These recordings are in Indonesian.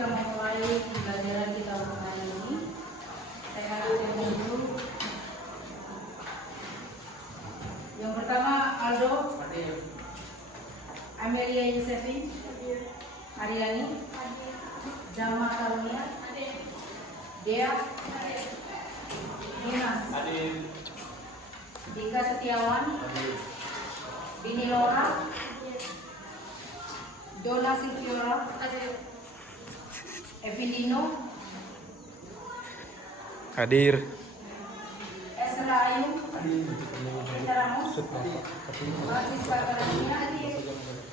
kita memulai pembelajaran kita untuk hari ini. Saya akan dulu. Yang pertama Aldo, Amelia Yusefin, Ariani, Dama Karunia, Dea, Nina, Dika Setiawan, Dini Lora, Dona Sintiora, Evilino, hadir. Esra Ayu, Rita Ramos, Francisca Karania,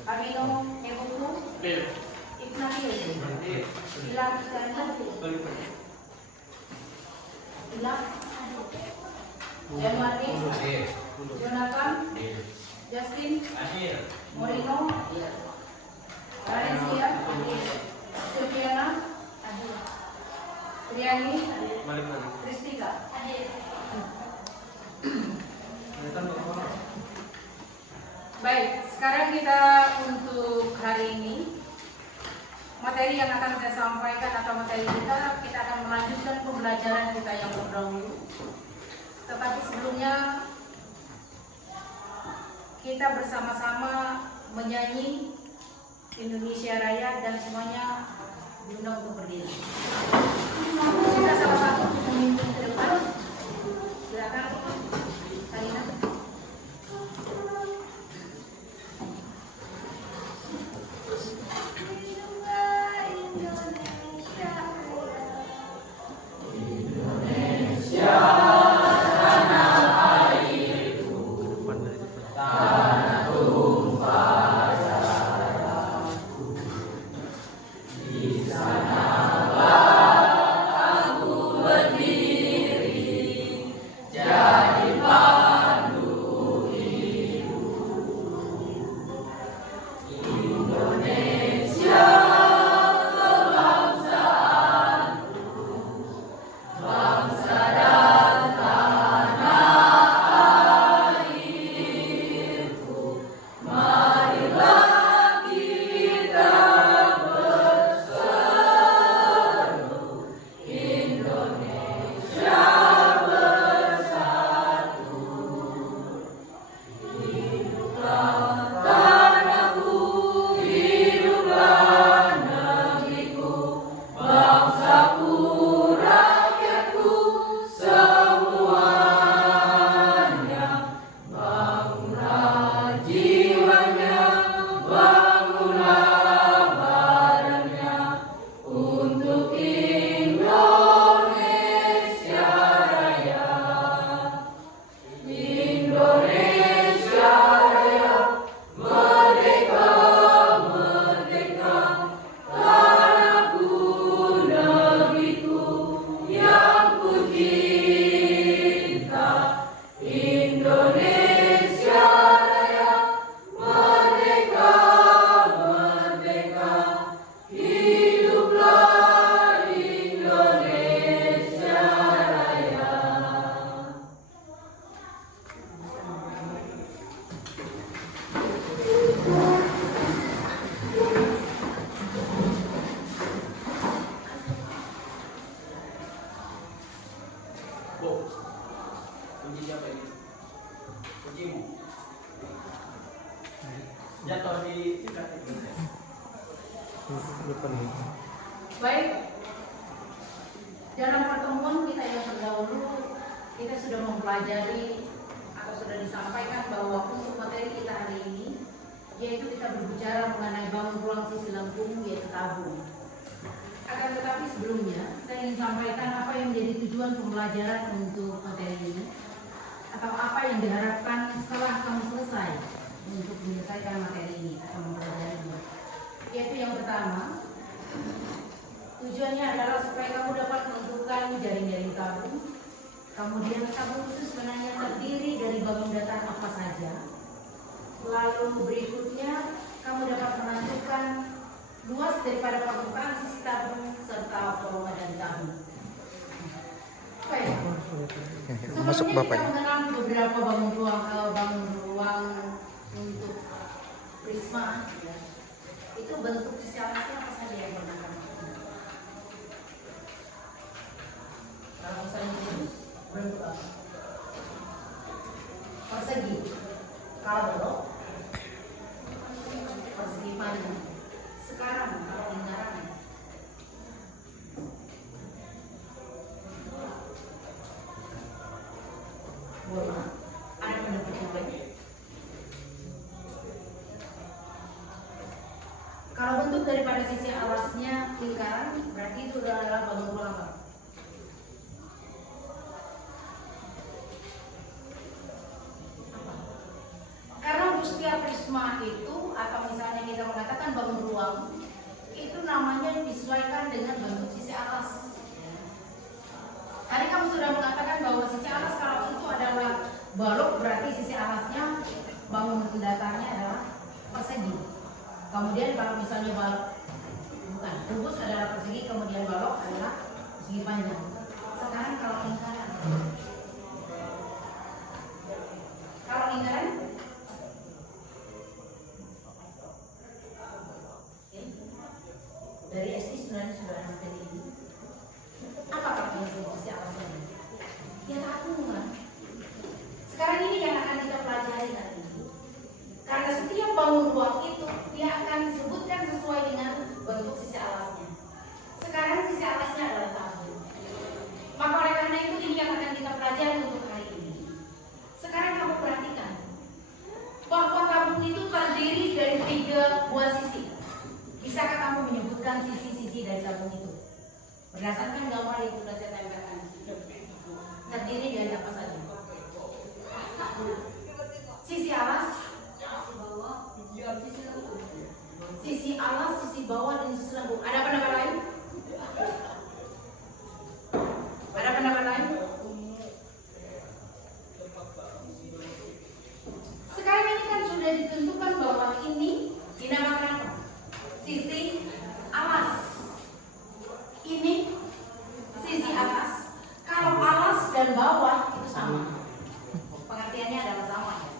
Abino Ebuku, Ignatius, Ilan Ilan, Emani, Jonathan, Justin, Morino, Valencia, Sylviana, Triani, Kristika. Baik, sekarang kita untuk hari ini materi yang akan saya sampaikan atau materi kita akan melanjutkan pembelajaran kita yang terdahulu. Tetapi sebelumnya kita bersama-sama menyanyi Indonesia Raya dan semuanya diundang untuk berdiri. Kita salah satu pemimpin ke depan. Silakan, Karina. Baik, dalam pertemuan kita yang terdahulu kita sudah mempelajari atau sudah disampaikan bahwa untuk materi kita hari ini yaitu kita berbicara mengenai bangun ruang sisi lengkung yaitu tabung. Akan tetapi sebelumnya saya ingin sampaikan apa yang menjadi tujuan pembelajaran untuk materi ini atau apa yang diharapkan setelah kamu selesai untuk menyelesaikan materi ini atau mempelajarinya. Yaitu yang pertama, tujuannya adalah supaya kamu dapat menentukan jaring-jaring tabung. Kemudian tabung itu sebenarnya terdiri dari bangun datar apa saja. Lalu berikutnya kamu dapat menentukan luas daripada permukaan sisi tabung serta volume dari tabung. Baik. Masuk Sebelumnya Bapak kita ya. mengenal beberapa bangun ruang untuk prisma. Ya. Itu bentuk sosialisasi apa saja yang pernah kamu? disesuaikan dengan bentuk sisi atas. Tadi kamu sudah mengatakan bahwa sisi atas kalau itu adalah balok, berarti sisi atasnya bangunan datarnya adalah persegi. Kemudian kalau misalnya balok bukan kubus adalah persegi, kemudian balok adalah persegi panjang. Sekarang kalau lingkaran, dari SD sebenarnya sudah ada materi ini. Apa artinya sisi atasnya? Ya tabungan. Sekarang ini yang akan kita pelajari kali ini. Karena setiap bangun ruang itu dia akan disebutkan sesuai dengan bentuk sisi alasnya. Sekarang sisi alasnya adalah tabung. Maka oleh karena itu ini yang akan kita pelajari untuk hari ini. Sekarang kamu perhatikan bahwa tabung itu terdiri dari 3 buah sisi. Bisakah kamu menyebutkan sisi-sisi dari tabung itu? Berdasarkan gambar yang sudah saya tempelkan. Terdiri dari apa saja? Sisi alas, sisi alas, sisi bawah, dan sisi lembut. Ada pendapat lain? Ada pendapat lain? Sekarang ini kan sudah ditentukan bahwa ini dinamakan apa? Sisi alas. Ini sisi atas. Kalau alas dan bawah itu sama. Pengertiannya adalah sama ya.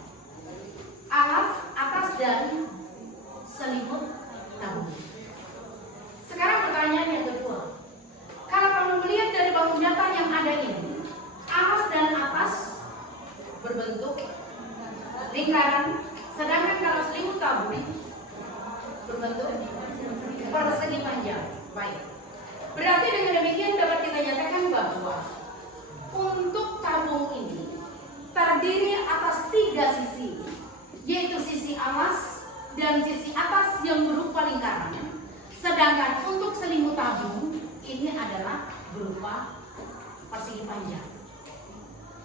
Alas, atas dan selimut tabung. Sekarang pertanyaan yang kedua. Kalau kamu melihat dari bangun datar yang ada ini, alas dan atas berbentuk lingkaran, sedangkan kalau selimut tabung berbentuk persegi panjang. Baik. Berarti dengan demikian dapat kita nyatakan bahwa untuk tabung ini terdiri atas 3 sisi, yaitu sisi alas dan sisi atas yang berupa lingkaran. Sedangkan untuk selimut tabung ini adalah berupa persegi panjang.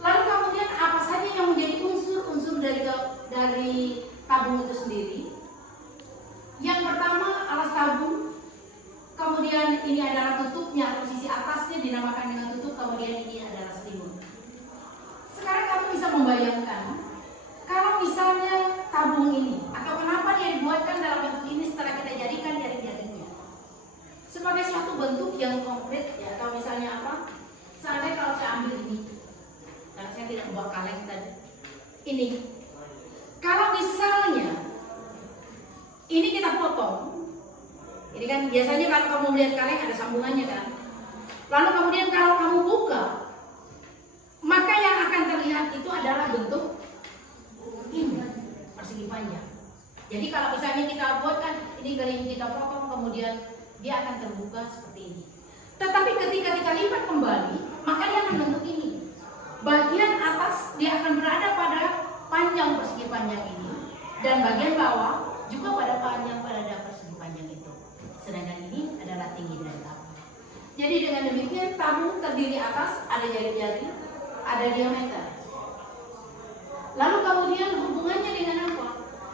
Lalu kemudian apa saja yang menjadi unsur-unsur dari tabung itu sendiri? Yang pertama alas tabung, kemudian ini adalah tutupnya atau sisi atasnya dinamakan dengan tutup, kemudian ini adalah selimut. Sekarang kamu bisa membayangkan kalau misalnya tabung ini atau kenapa dia dibuatkan dalam bentuk ini setelah kita jadikan jaring-jaringnya sebagai suatu bentuk yang konkret ya. Kalau misalnya apa? Misalnya kalau saya ambil ini, karena saya tidak membawa kaleng tadi. Ini, kalau misalnya ini kita potong, ini kan biasanya kalau kamu melihat kaleng ada sambungannya kan. Lalu kemudian kalau kamu buka, maka yang akan terlihat itu adalah bentuk ini, persegi panjang. Jadi kalau misalnya kita buatkan ini garing kita potong, kemudian dia akan terbuka seperti ini. Tetapi ketika kita lipat kembali, maka dia akan bentuk ini. Bagian atas dia akan berada pada panjang persegi panjang ini, dan bagian bawah juga pada panjang persegi panjang itu. Sedangkan ini adalah tinggi dari tabung. Jadi dengan demikian tabung terdiri atas ada jari-jari, ada diameter. Lalu kemudian hubungannya dengan apa?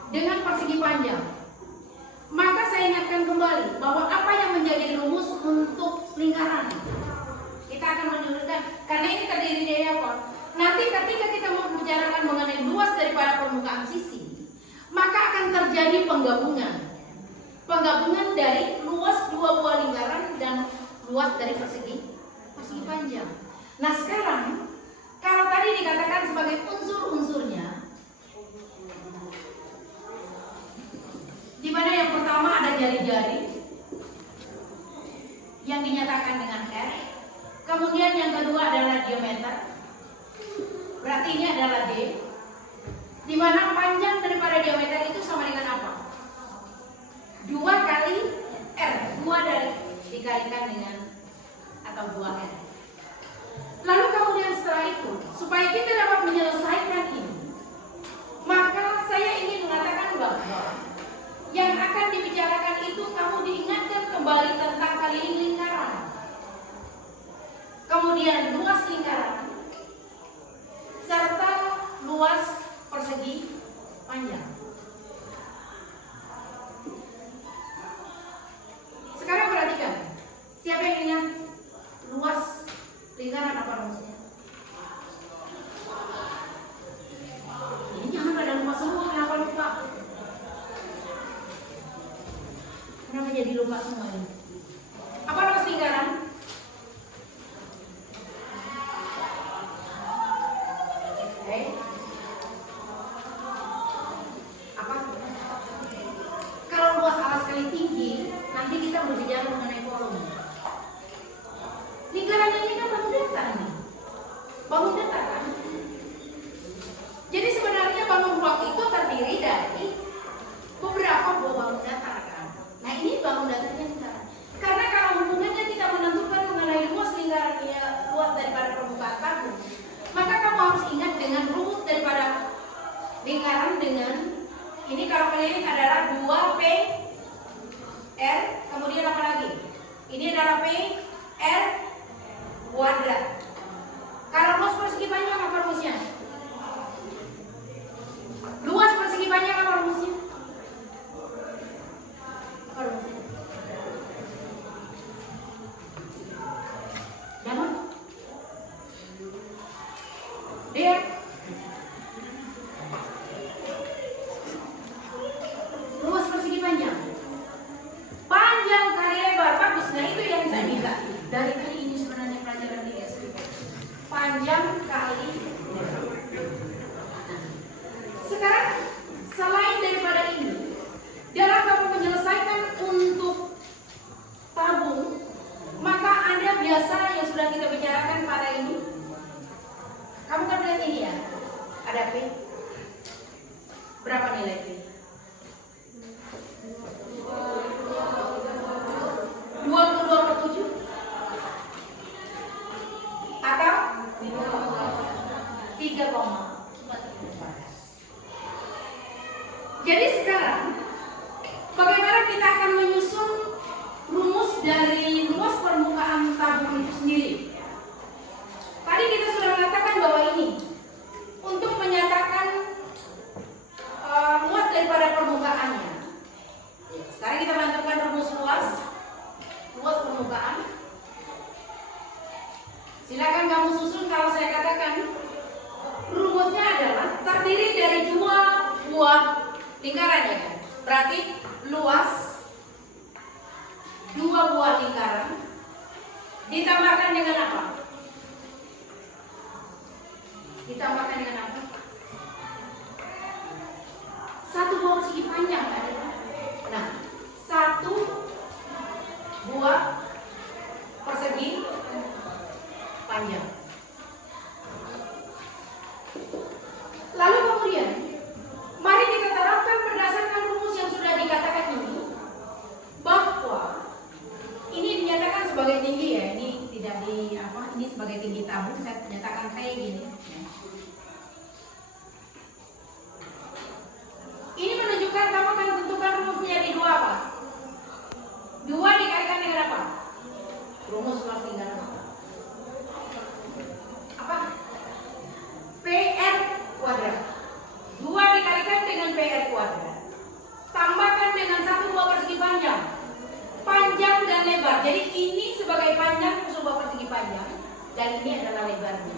Dengan persegi panjang. Maka saya ingatkan kembali bahwa apa yang menjadi rumus untuk lingkaran. Kita akan menunjukkan karena ini terdiri dari apa? Nanti ketika kita mau membicarakan mengenai luas daripada permukaan sisi, maka akan terjadi penggabungan. Penggabungan dari luas 2 buah lingkaran dan luas dari persegi panjang. Nah sekarang kalau tadi dikatakan sebagai unsur-unsurnya, di mana yang pertama ada jari-jari yang dinyatakan dengan R, kemudian yang kedua adalah diameter, berarti ini adalah D, di mana panjang daripada diameter itu sama dengan apa? 2 kali R, 2 dari dikalikan dengan atau 2R. Lalu kemudian setelah itu, supaya kita dapat menyelesaikan ini, maka saya ingin mengatakan bahwa yang akan dibicarakan itu kamu diingatkan kembali tentang keliling lingkaran, kemudian luas lingkaran, serta luas persegi panjang. Sekarang perhatikan, adalah P R kuadrat. Kalau luas persegi panjang apa rumusnya? Luas persegi panjang apa rumusnya? Apa rumusnya? Jangan. Dia luas persegi panjang. Panjang kali lebar, bagus. Nah itu yang saya minta. Dari tadi ini sebenarnya pelajaran di SMP. Panjang kali lebar. Sekarang selain daripada ini, dalam kamu menyelesaikan untuk tabung, maka Anda biasa yang sudah kita bicarakan pada ini, kamu kan melihat ini ya, ada P. Berapa nilai P? 22/7 atau 3,14. Jadi sekarang bagaimana kita akan menyusun rumus dari luas permukaan tabung itu sendiri? Tadi kita sudah mengatakan bahwa ini untuk menyatakan luas daripada permukaannya. Sekarang kita menentukan rumus luas permukaan. Silakan kamu susun. Kalau saya katakan rumusnya adalah terdiri dari 2 buah lingkaran ya kan? Berarti luas 2 buah lingkaran ditambahkan dengan apa? Ditambahkan dengan apa? 1 buah persegi panjang kan? Nah, 1 buah persegi panjang. Lalu kemudian mari kita terapkan berdasarkan rumus yang sudah dikatakan ini, bahwa ini dinyatakan sebagai tinggi ya, ini tidak di apa, ini sebagai tinggi tabung, saya nyatakan kayak gini. Ini menunjukkan kamu akan tentukan rumusnya di 2 apa? 2 dikalikan dengan apa? Rumus luas lingkaran apa? PR kuadrat. 2 dikalikan dengan PR kuadrat. Tambahkan dengan 1 buah persegi panjang. Panjang dan lebar. Jadi ini sebagai panjang sebuah persegi panjang dan ini adalah lebarnya.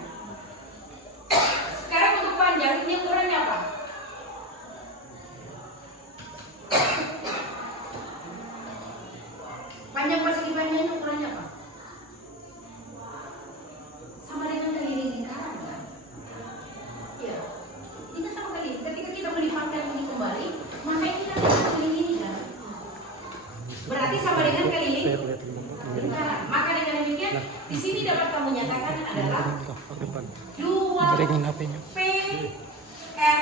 Sekarang untuk panjang, ini ukurannya apa? Panjang persegi panjangnya ukurannya apa? Sama dengan keliling lingkaran kan? Iya. Ini sama kali. Ketika kita melipatkan ini kembali, maka kita akan keliling ini kan? Berarti sama dengan keliling lingkaran. Maka dengan demikian, di sini dapat kamu nyatakan adalah 2 P R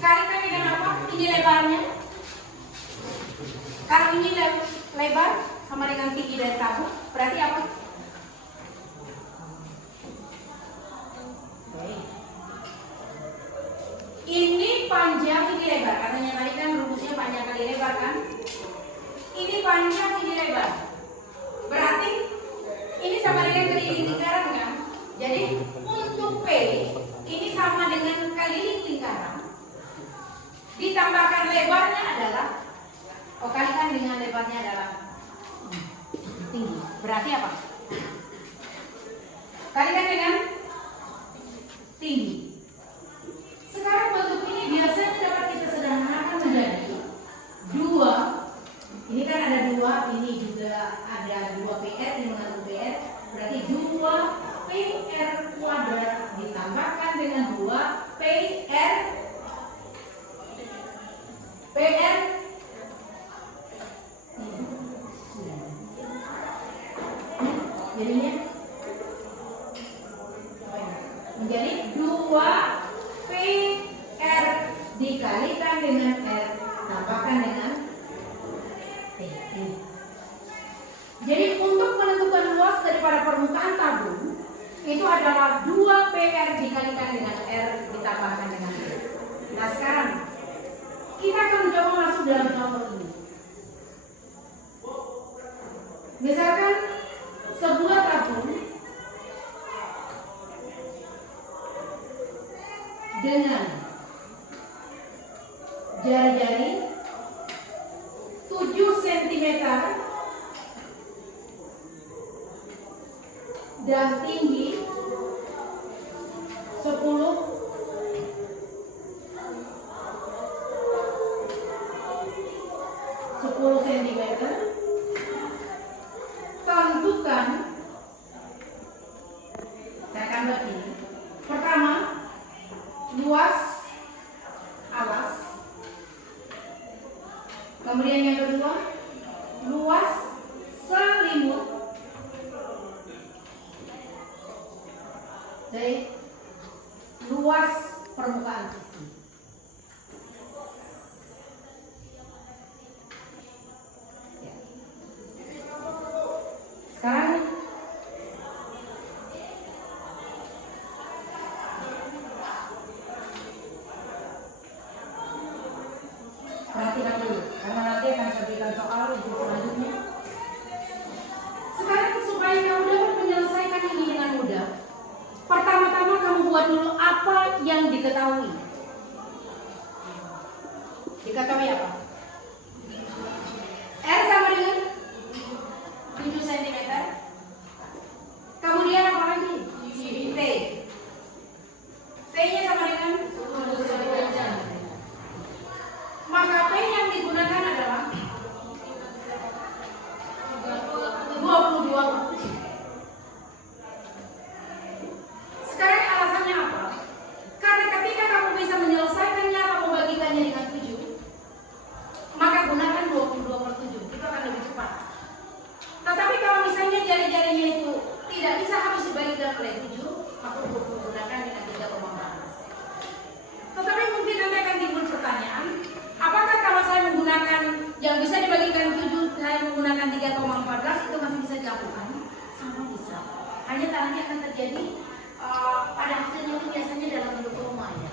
kalikan dengan apa? Ini lebarnya. Kalau ini lebar sama dengan tinggi dari tabung, berarti apa? Ini panjang, ini lebar. Katanya tadi kan rumusnya panjang kali lebar kan? Ini panjang, ini lebar. Berarti ini sama dengan keliling lingkaran kan? Jadi untuk P ini sama dengan keliling lingkaran. Ditambahkan lebarnya adalah, kalikan dengan lebarnya adalah tinggi. Berarti apa? Kalikan dengan tinggi. Sekarang bentuk ini biasanya dapat kita sederhanakan menjadi 2. Ini kan ada 2, ini juga ada 2 PR, ini mengandung PR. Berarti 2 PR kuadrat ditambahkan dengan 2 PR jadinya menjadi 2 PR dikalikan dengan R tambahkan dengan T. Jadi untuk menentukan luas daripada permukaan tabung itu adalah 2 PR dikalikan dengan R ditambahkan dengan T. Nah sekarang kita akan coba masuk dalam contoh ini. Misalkan sebuah tabung dengan jari-jari 7 cm dan tinggi 10 cm. Tentukan, saya akan bagi. Pertama, luas alas. Kemudian yang kedua, luas selimut. Jadi, luas permukaan sisi. Ya. Sekarang perhatikan dulu, karena nanti akan saya berikan soal untuk selanjutnya. Sekarang supaya kamu dapat menyelesaikan ini dengan mudah, pertama-tama kamu buat dulu apa yang diketahui. Diketahui apa? R sama dengan 7 cm. Kemudian apa lagi? T. T-nya sama dengan 10 cm. Maka P yang digunakan adalah 22/7. Sekarang alasannya apa? Karena ketika kamu bisa menyelesaikannya atau membagikannya dengan 7, maka gunakan 22/7. Itu akan lebih cepat. Tetapi kalau misalnya jari-jarinya itu tidak bisa harus dibagikan oleh 7, maka gunakan dengan 3,14. Tetapi mungkin nanti akan timbul pertanyaan, apakah kalau saya menggunakan yang bisa dibagikan 7, saya menggunakan 3,14 itu masih bisa dilakukan? Sama bisa. Hanya nanti akan terjadi pada hasilnya itu biasanya dalam bentuk koma ya.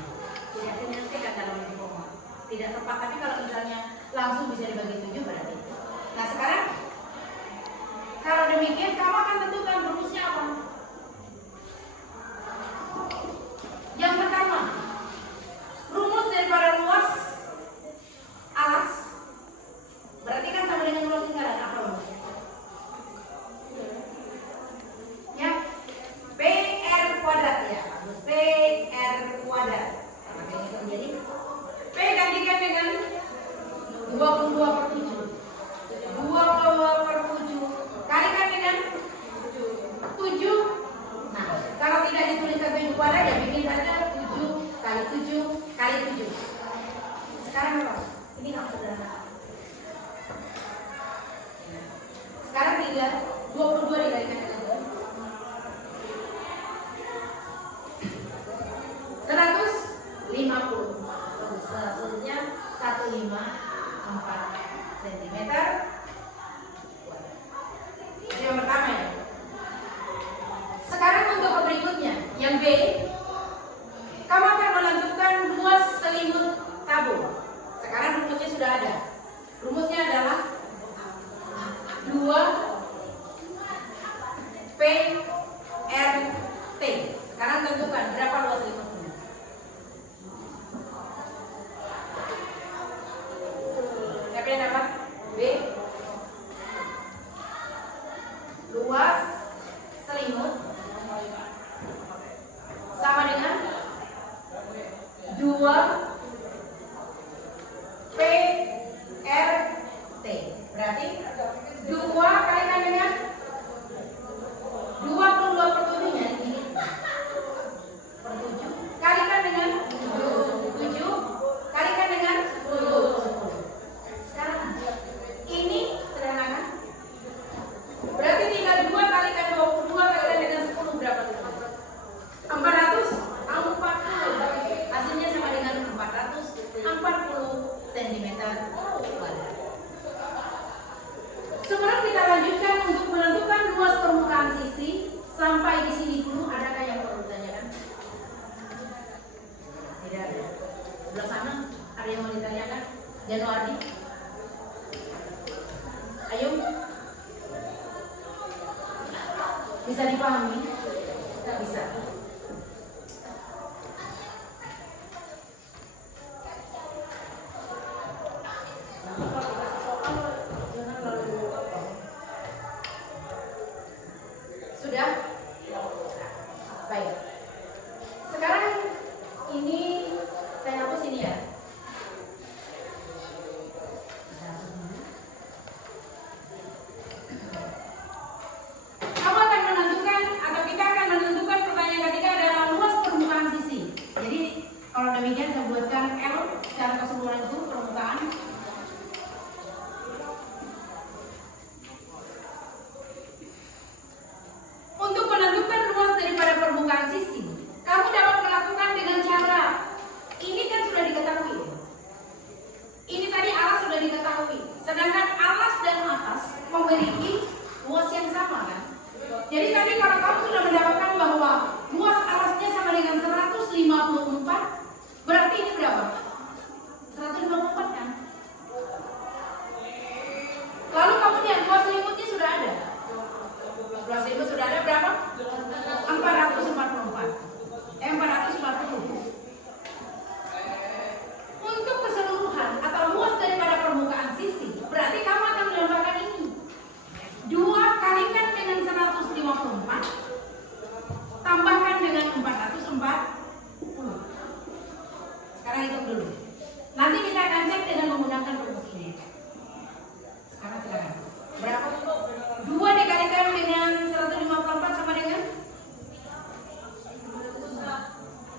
Jadi hasilnya nanti akan dalam bentuk koma. Tidak tepat, tapi kalau misalnya langsung bisa dibagi 7 berarti. Nah sekarang kalau demikian kamu akan tentukan rumusnya apa? Yang pertama, rumus daripada luas alas berarti kan sama dengan luas lingkaran. Apa rumusnya? Ya, PR kuadrat ya. Harus PR kuadrat. Maka itu menjadi P gantikan dengan 22/7. 22/7 kalikan dengan 7. Nah, kalau tidak dituliskan 7 kuadrat ya bikin saja 7 kali 7 kali 7. Sekarang apa? Ini kamu sederhana. Sekarang 22 dikalikan dengan 150. Selanjutnya 154 cm. Ini yang pertama ya. Sekarang untuk berikutnya, yang B, kamu akan menentukan luas selimut tabung. Sekarang rumusnya sudah ada. Rumusnya adalah 2 PRT. Sekarang tentukan berapa luas selimutnya. Siapa yang dapat? B. Luas selimut sama dengan 2 PRT. Berarti 2 kalikan dengan 22/7 nya ini per 7 kalikan dengan 7 kalikan dengan 10. Sekarang ini sederhana kan? Berarti tinggal 2 kalikan 22 kalikan dengan 10 berapa? 440. Hasilnya sama dengan 440 cm kuadrat. Sebelum kita lanjutkan untuk menentukan luas permukaan sisi, sampai di sini dulu adakah yang perlu ditanyakan? Tidak ada. Sebelah sana ada yang mau ditanyakan? Januari? Ayo. Bisa dipahami? Bisa. Sudah? Baik. Sekarang ini saya hapus ini ya. Kamu akan menentukan atau kita akan menentukan pertanyaan ketiga adalah luas permukaan sisi. Jadi kalau demikian saya buatkan L secara keseluruhan itu permukaan. Untuk menentukan luas daripada permukaan sisi, kamu dapat melakukan dengan cara ini kan sudah diketahui. Ini tadi alas sudah diketahui. Sedangkan alas dan atas memiliki luas yang sama kan? Jadi tadi kalau kamu sudah mendapatkan bahwa luas alasnya sama dengan 154, berarti ini berapa? 154 kan? Lalu kemudian luas selimutnya sudah ada. Luas selimut sudah ada berapa? 440. Untuk keseluruhan atau luas daripada permukaan sisi, berarti kamu akan menambahkan ini. 2 kalikan dengan 154, tambahkan dengan 440. Sekarang hitung dulu. Nanti kita akan cek dengan menggunakan rumus ini. Sekarang silakan. Berapa? 2 dikalikan dengan 154 sama dengan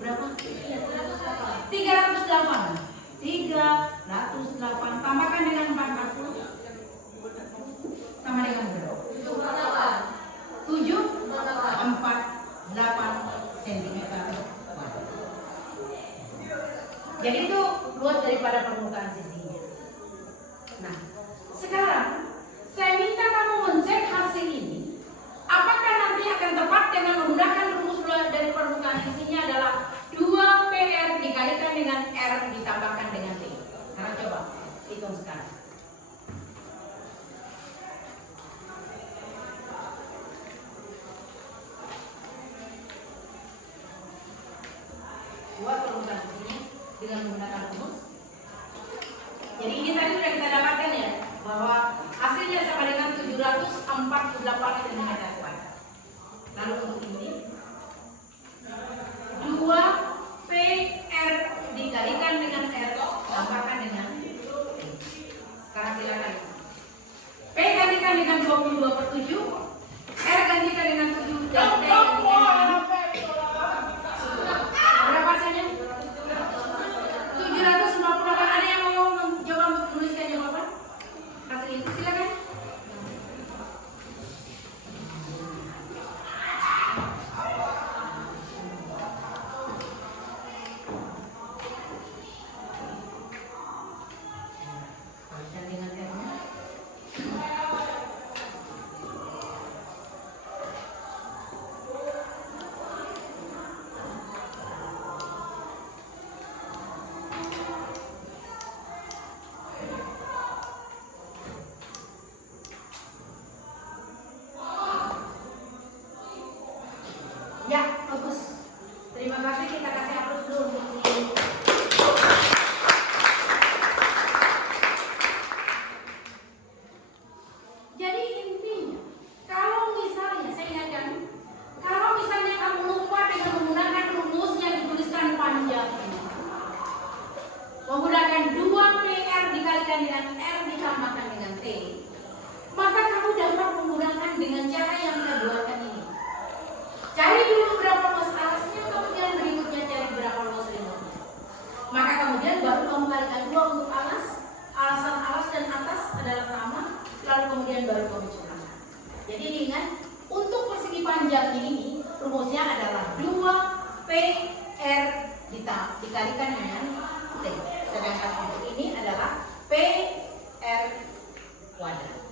berapa? 308. 308 tambahkan dengan 440 sama dengan berapa? 748 cm. Jadi itu luas daripada permukaan sisinya. Nah, sekarang saya minta kamu mencek hasil ini. Apakah nanti akan tepat dengan menggunakan rumus luas dari permukaan sisinya adalah 2PR dikalikan dengan R ditambahkan dengan T. Sekarang coba hitung sekarang. Luas permukaan sisinya dengan menggunakan rumus. Jadi ini tadi sudah kita dapatkan ya, bahwa hasilnya sama dengan 748 cm². Lalu untuk ini 2PR dikalikan dengan R tambahkan dengan T. Sekarang silakan. P gantikan dengan 22/7, R gantikan dengan 7 dan T gantikan dengan berapa hasilnya? 750. Ada yang mau mencoba untuk menuliskan jawaban? Hasil itu silakan. Dan dengan R-nya. Ya, bagus. Terima kasih, kita kasih hapus dulu untuk ini. Jadi intinya, kalau misalnya saya ingatkan, kalau misalnya kamu lupa dengan menggunakan rumus yang dituliskan panjang ini, menggunakan 2PR dikalikan dengan R ditambahkan dengan T, maka kamu dapat menggunakan dengan cara yang saya buatkan ini. Cari dulu berapa luas alasnya, kemudian berikutnya cari berapa luas selimutnya. Maka kemudian baru kamu kalikan 2 untuk alas, alasan alas dan atas adalah sama, lalu kemudian baru kamu jumlahkan. Jadi diingat, untuk persegi panjang ini rumusnya adalah 2PR dikalikan dengan T. Sedangkan untuk ini adalah PR kuadrat.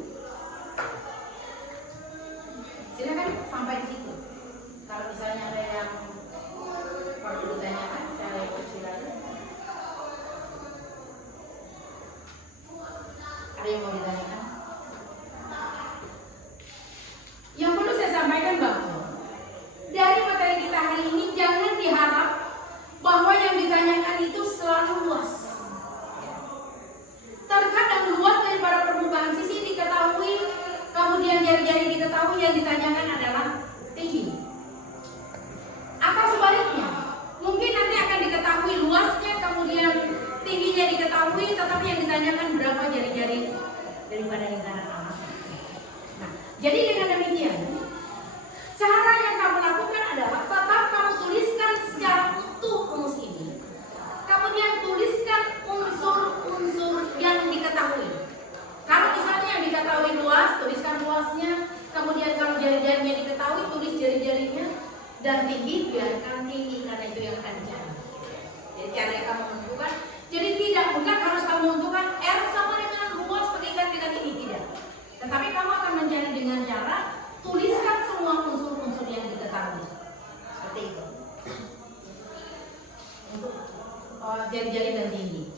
Silakan sampai di situ. Kalau misalnya ada yang perlu ditanyakan, saya ikut silakan. Ada yang mau ditanyakan? Yang perlu saya sampaikan bahwa panjangnya diketahui, tulis jari-jarinya, dan tinggi biarkan tinggi karena itu yang akan dicari. Jadi cara yang kamu menentukan. Jadi bukan harus kamu menentukan R sama dengan luas berikan dengan ini, tidak. Tetapi kamu akan mencari dengan cara tuliskan semua unsur-unsur yang diketahui. Seperti itu. Untuk jari-jari dan tinggi.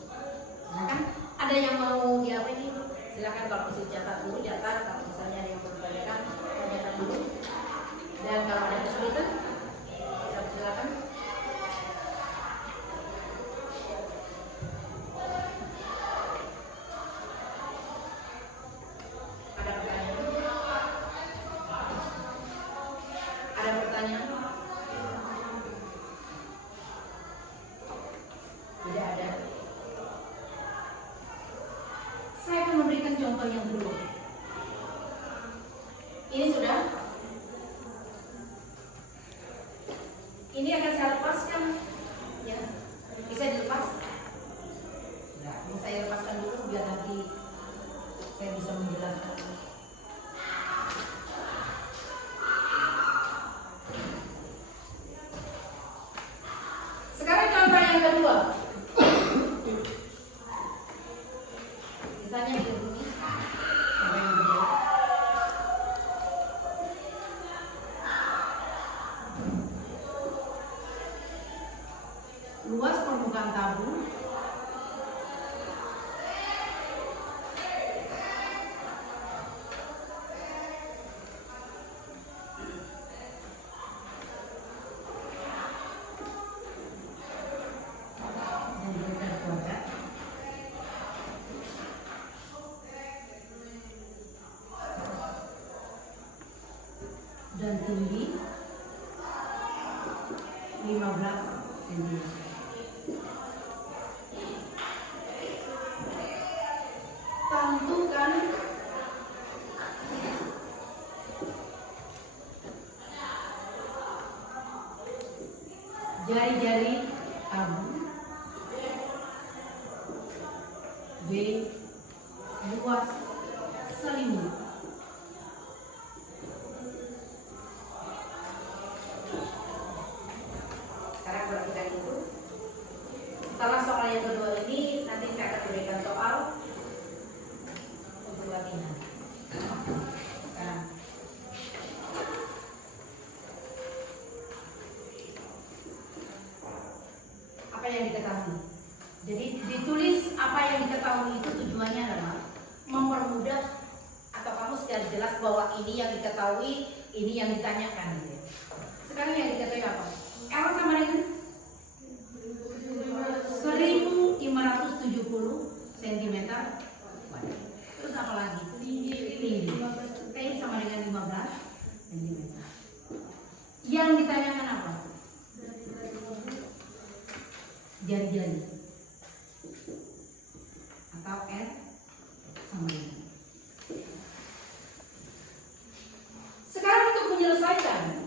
Nah kan ada yang mau apa ini? Silakan kalau bisa catat dulu, catat. Kalau misalnya ada yang bertanyakan, tanyakan dulu. Dan kalau ada kesulitan, silakan. Ada pertanyaan? Ada pertanyaan? Tidak ada. Saya akan memberikan contoh yang kedua. Ini sudah. Ini akan saya lepaskan. Ya, bisa dilepas. Ya, ini saya lepaskan dulu biar nanti saya bisa menjelaskan. Sekarang contoh yang kedua. Misalnya begini. Contoh yang kedua. Luas permukaan tabung dan tinggi 15 cm. Tentukan jari-jari tabung. B. Luas selimut. Sekarang perhatikan itu. Setelah soal yang kedua ini, nanti saya akan berikan soal untuk latihan. Sekarang. Apa yang diketahui? Jadi ditulis apa yang diketahui itu tujuannya adalah mempermudah atau kamu secara jelas bahwa ini yang diketahui, ini yang ditanyakan gitu ya. Sekarang yang diketahui apa? L sama dengan 1570 cm. Terus apa lagi? Tinggi. T sama dengan 15 cm. Yang ditanyakan apa? Jari-jari atau R sama dengan. Sekarang untuk menyelesaikan,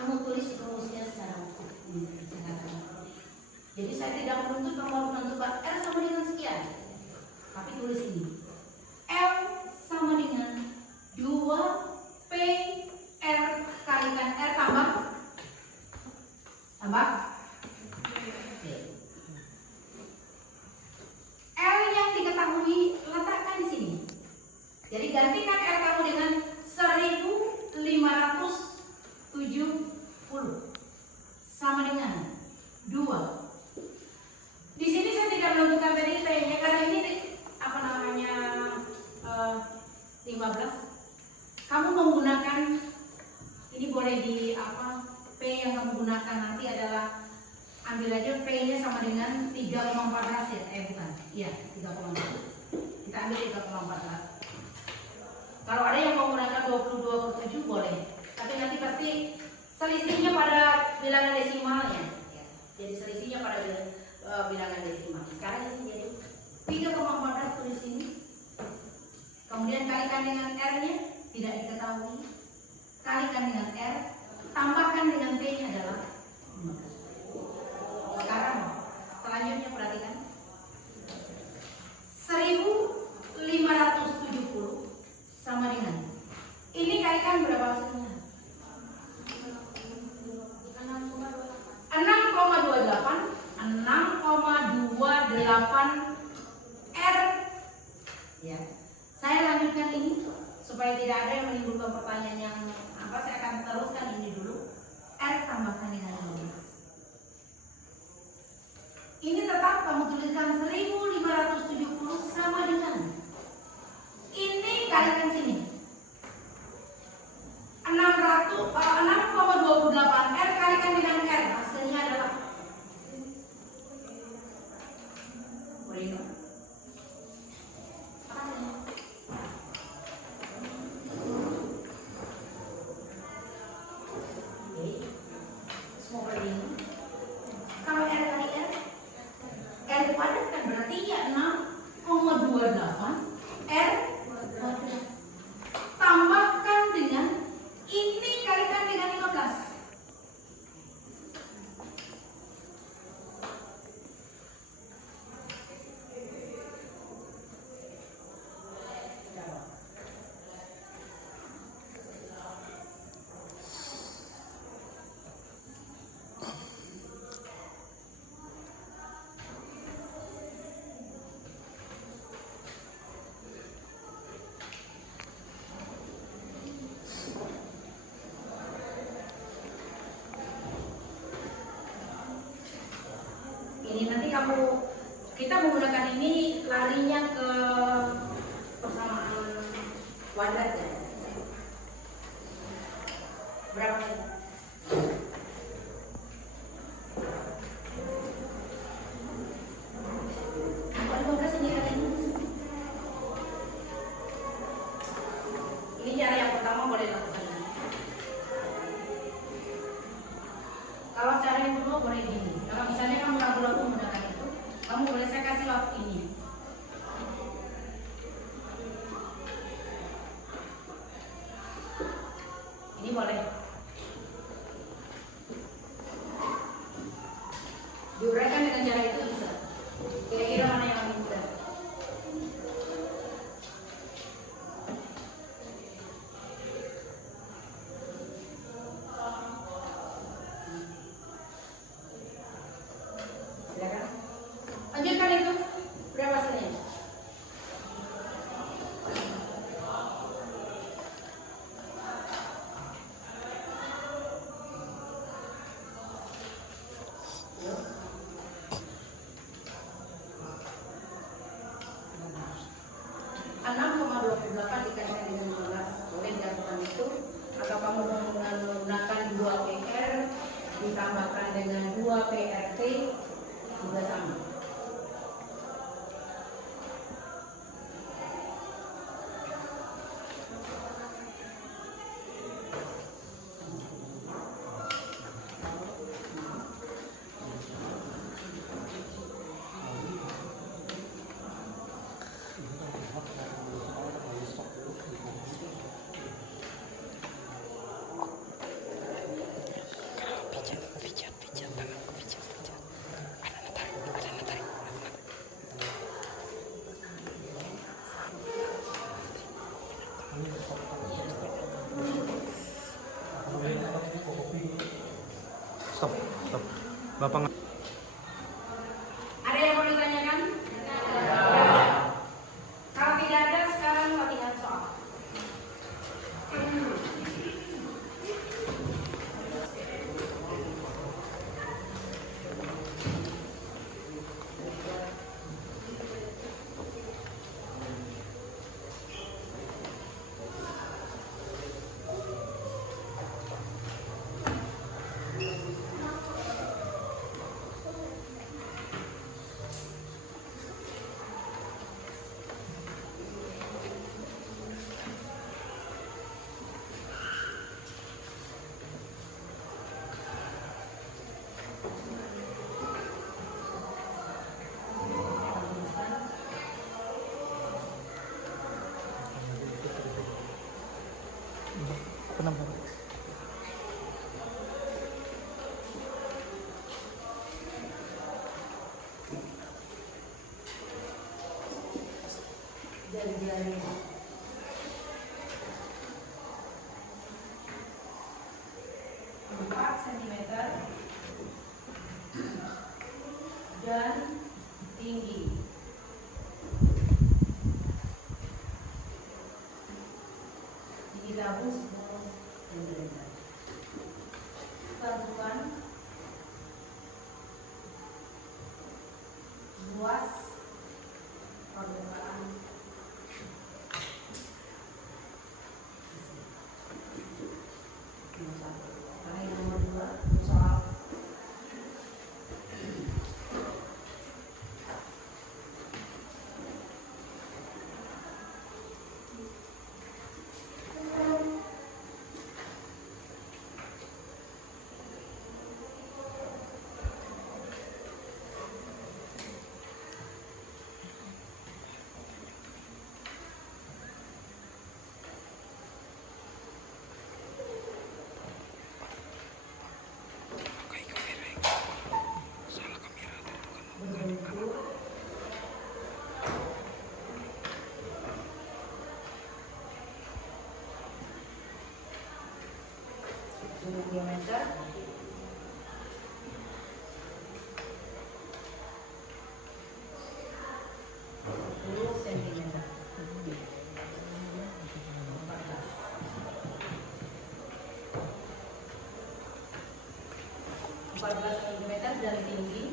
kamu tulis rumusnya secara utuh. Jadi saya tidak menuntut kamu menentukan R sama dengan sekian, tapi tulis ini. L sama dengan 2P R kalikan R tambah P. L yang diketahui letakkan di sini. Jadi gantikan R kamu dengan 1570 sama dengan 2. Di sini saya tidak menentukan tadi T-nya karena ini apa namanya 15. Kamu menggunakan ini boleh di apa P yang kamu gunakan nanti adalah ambil aja P-nya sama dengan 3,14 ya, bukan. Iya, 3,14. Kita ambil 3,14. Kalau ada yang menggunakan 22/7 boleh. Tapi nanti pasti selisihnya pada bilangan desimalnya. Ya. Jadi selisihnya pada bilangan desimal. Sekarang ini jadi 3,14 tulis ini. Kemudian kalikan dengan R-nya, tidak diketahui. Kalikan dengan R, tambahkan dengan T-nya adalah 15. Sekarang selanjutnya perhatikan. Ya, saya lanjutkan ini supaya tidak ada yang menimbulkan pertanyaan yang apa. Saya akan teruskan ini dulu. R tambahkan dengan 15. Ini tetap kamu tuliskan 1570 sama dengan ini kalikan sini 6,28 R kalikan dengan R, hasilnya adalah Moreno. Apa hasilnya? Oke, semua Moreno. Kalau R kali R padat kan berarti ya 6,28 R tambahkan dengan ini kalikan dengan 15. Ini nanti kita menggunakan ini larinya ke persamaan kuadrat ya. Berapa sih? Ini cara yang pertama boleh lakukan. Kalau cara yang kedua boleh gini. Kalau misalnya kamu ragu-ragu menggunakan itu, kamu boleh saya kasih waktu ini. Ini boleh. Diuraikan dengan cara itu bisa. Kira-kira mana yang lebih mudah? Silakan. Lanjutkan itu. Berapa hasilnya? Enam 6,28 dikalikan dengan 15. Boleh dilakukan itu. Atau kamu menggunakan 2 PR ditambahkan dengan 2 PRT juga sama. Stop. Bapak Ada yang mau ditanyakan? Kalau tidak ada, sekarang latihan soal. kenapa? Jari-jari 4 cm dan tinggi diameter. Cm. 14 cm dan tinggi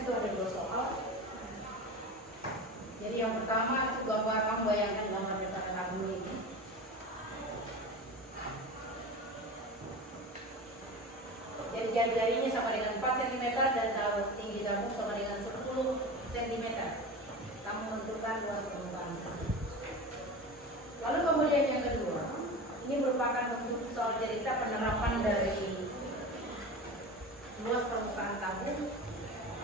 2 soal. Jadi yang pertama itu gambar, kamu bayangkan gambar daripada kamu ini. Jadi jari-jarinya sama dengan 4 cm dan tinggi tabung sama dengan 10 cm. Kamu menentukan luas permukaan. Lalu kemudian yang kedua, ini merupakan bentuk soal cerita penerapan dari luas permukaan tabung.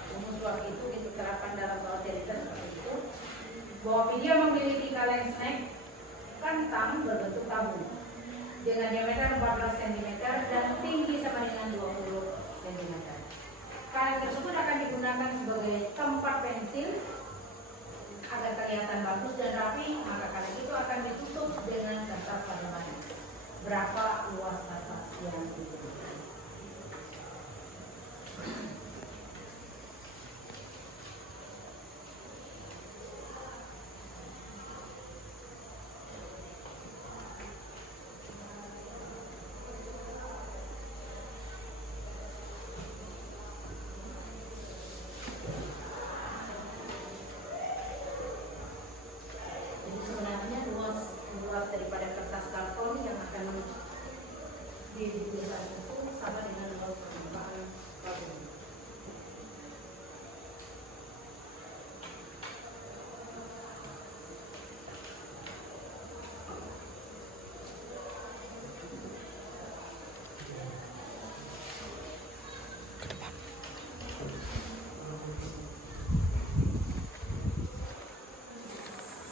Rumus luas itu diterapkan dalam soal cerita seperti itu, bahwa dia memiliki kaleng snack kentang berbentuk tabung dengan diameter 14 cm dan tinggi sama dengan 20 cm. Kaleng tersebut akan digunakan sebagai tempat pensil agar kelihatan bagus dan rapi, maka kaleng itu akan ditutup dengan kertas pada bahan. Berapa luas kertas yang dibutuhkan? Daripada kertas karton yang akan digunakan itu sama dengan luas permukaan tabung.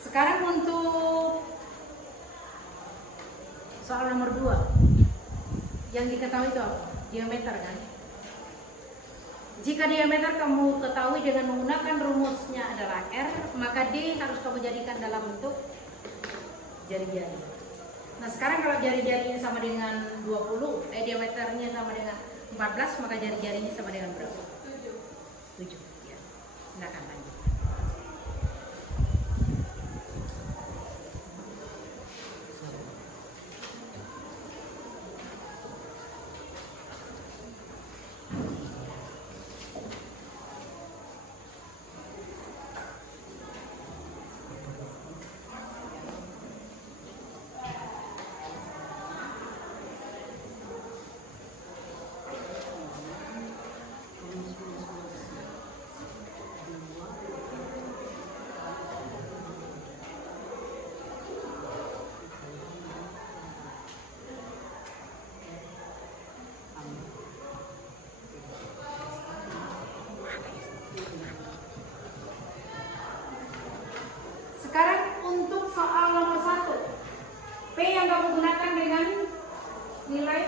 Sekarang untuk soal nomor 2 yang diketahui itu apa? Diameter kan? Jika diameter kamu ketahui dengan menggunakan rumusnya adalah R, maka D harus kamu jadikan dalam bentuk jari-jari. Nah sekarang kalau jari-jarinya sama dengan 20, diameternya sama dengan 14, maka jari-jarinya sama dengan berapa? 7. Ya. Silakan lanjut. kamu gunakan dengan nilai?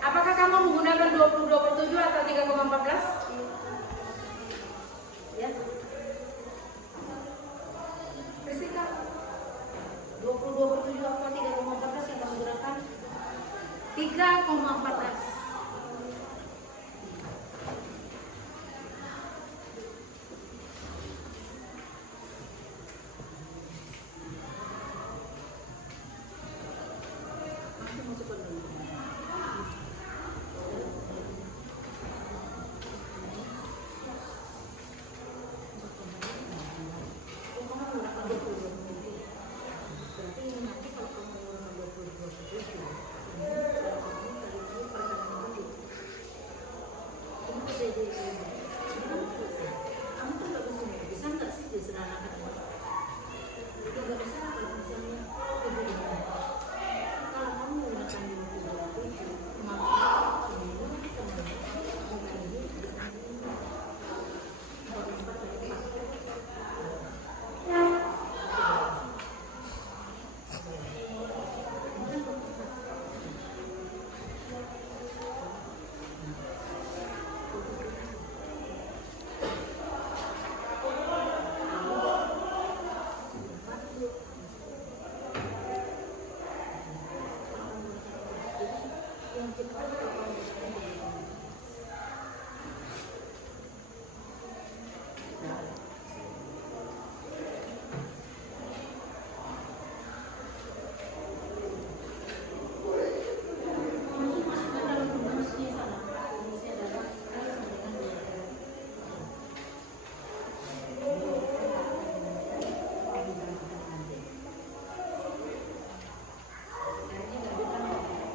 Apakah kamu menggunakan 22/7 atau 3,14? Ya. Priscila, 22/7 atau 3,14 yang kamu gunakan? 3,14.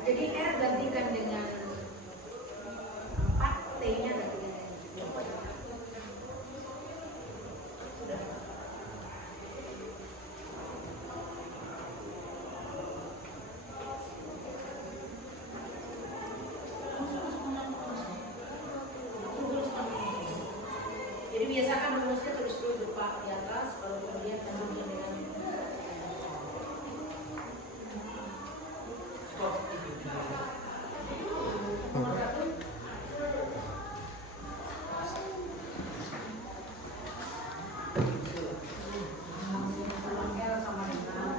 Jadi R gantikan dengan 4, T-nya gantikan dengan 4. Sudah. Jadi biasakan rumusnya tulis dulu Pak di atas, baru kemudian gantikan dengan nomor 1. L sama dengan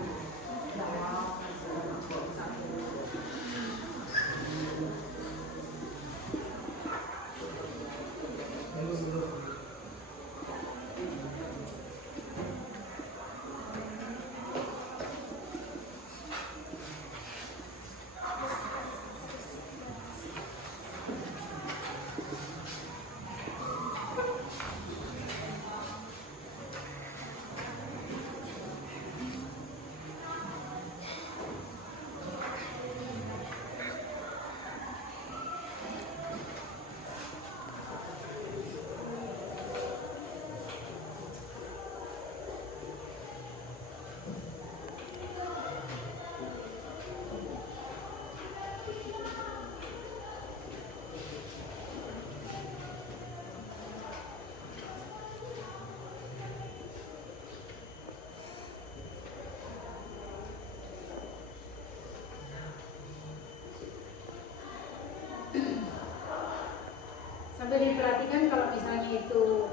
sampai diperhatikan kalau misalnya itu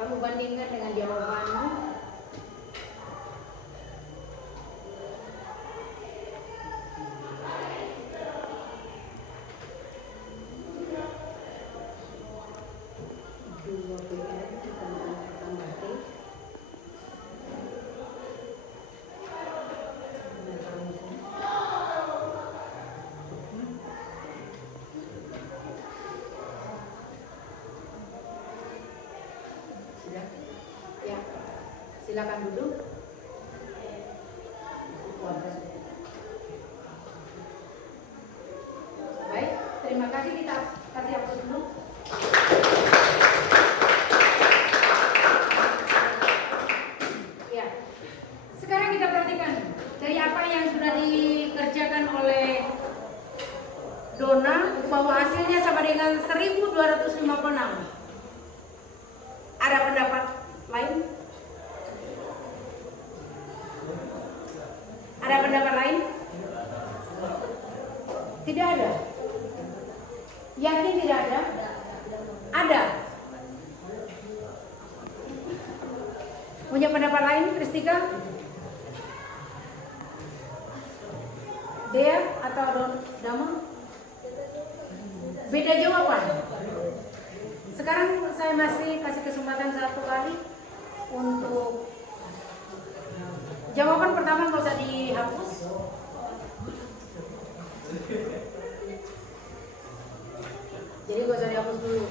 kamu bandingkan dengan jawabanmu. Ya, silakan duduk. Baik, terima kasih, kita kasih hapus dulu. Ya, sekarang kita perhatikan dari apa yang sudah dikerjakan oleh Dona bahwa hasilnya sama dengan 1256. Ada pendapat lain? Tidak ada. Yakin tidak ada? Ada. Punya pendapat lain, Kristika? Dea atau Dama? Beda jawaban. Sekarang saya masih kasih kesempatan satu kali untuk jawaban pertama, nggak usah dihapus. Jadi nggak usah dihapus dulu.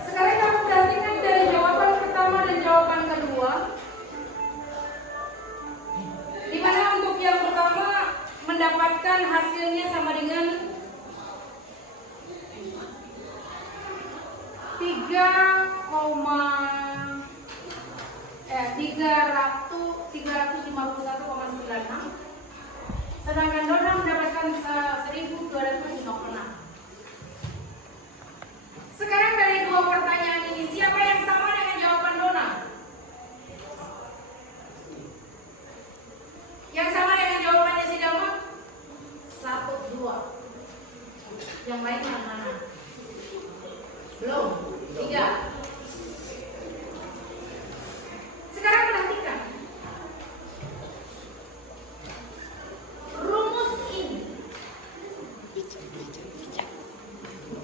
Sekarang kamu perhatikan dari jawaban pertama dan jawaban kedua, di mana untuk yang pertama mendapatkan hasilnya sama dengan 351,96, sedangkan Dona mendapatkan 1.256. Sekarang dari dua pertanyaan ini, siapa yang sama dengan jawaban Dona? Yang sama dengan jawabannya si Dama? 1, 2. Yang lain yang mana? Belum. 3. Sekarang perhatikan. Rumus ini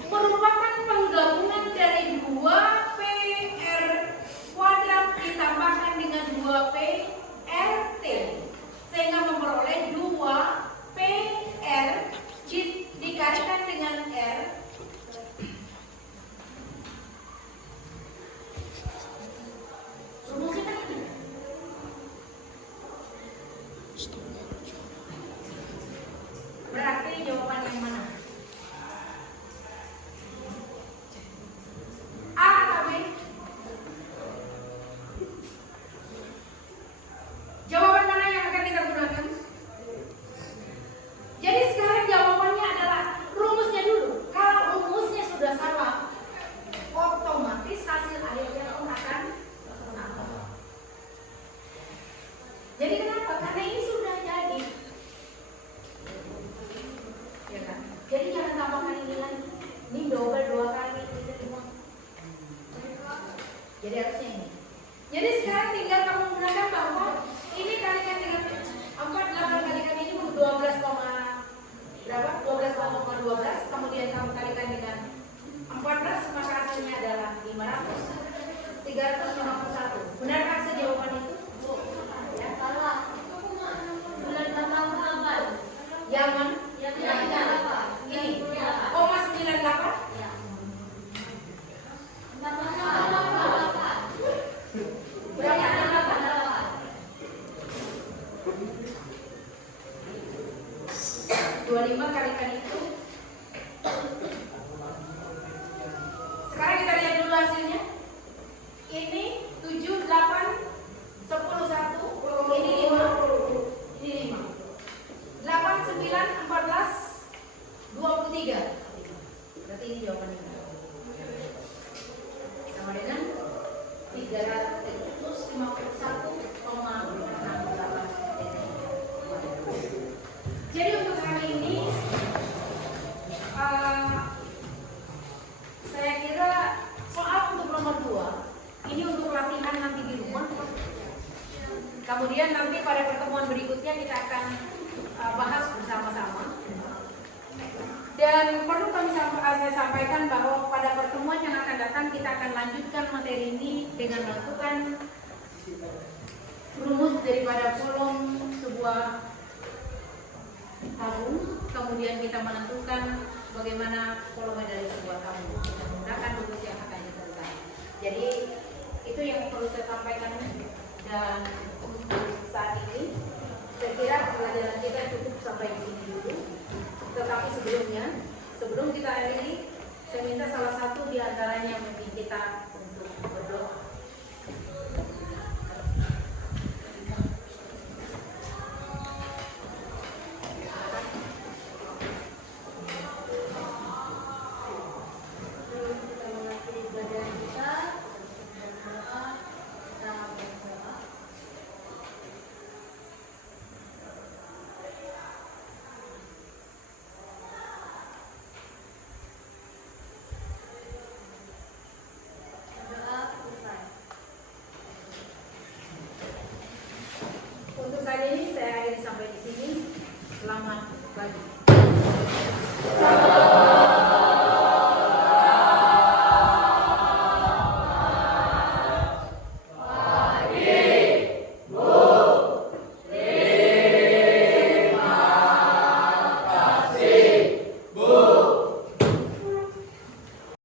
merupakan penggabungan dari 2PR kuadrat ditambahkan dengan 2PRT, sehingga memperoleh 2PR dikalikan dengan R Kemudian nanti pada pertemuan berikutnya kita akan bahas bersama-sama. Dan perlu saya sampaikan bahwa pada pertemuan yang akan datang kita akan lanjutkan materi ini dengan menentukan rumus daripada kolom sebuah tabung, kemudian kita menentukan bagaimana volume dari sebuah tabung dengan menggunakan rumus yang akan ditentukan. Jadi itu yang perlu saya sampaikan, dan untuk saat ini saya kira pelajaran kita cukup sampai di sini dulu. Tetapi sebelum kita akhiri, saya minta salah satu di antaranya memimpin kita untuk berdoa. Untuk saat ini saya akhiri sampai di sini. Selamat pagi.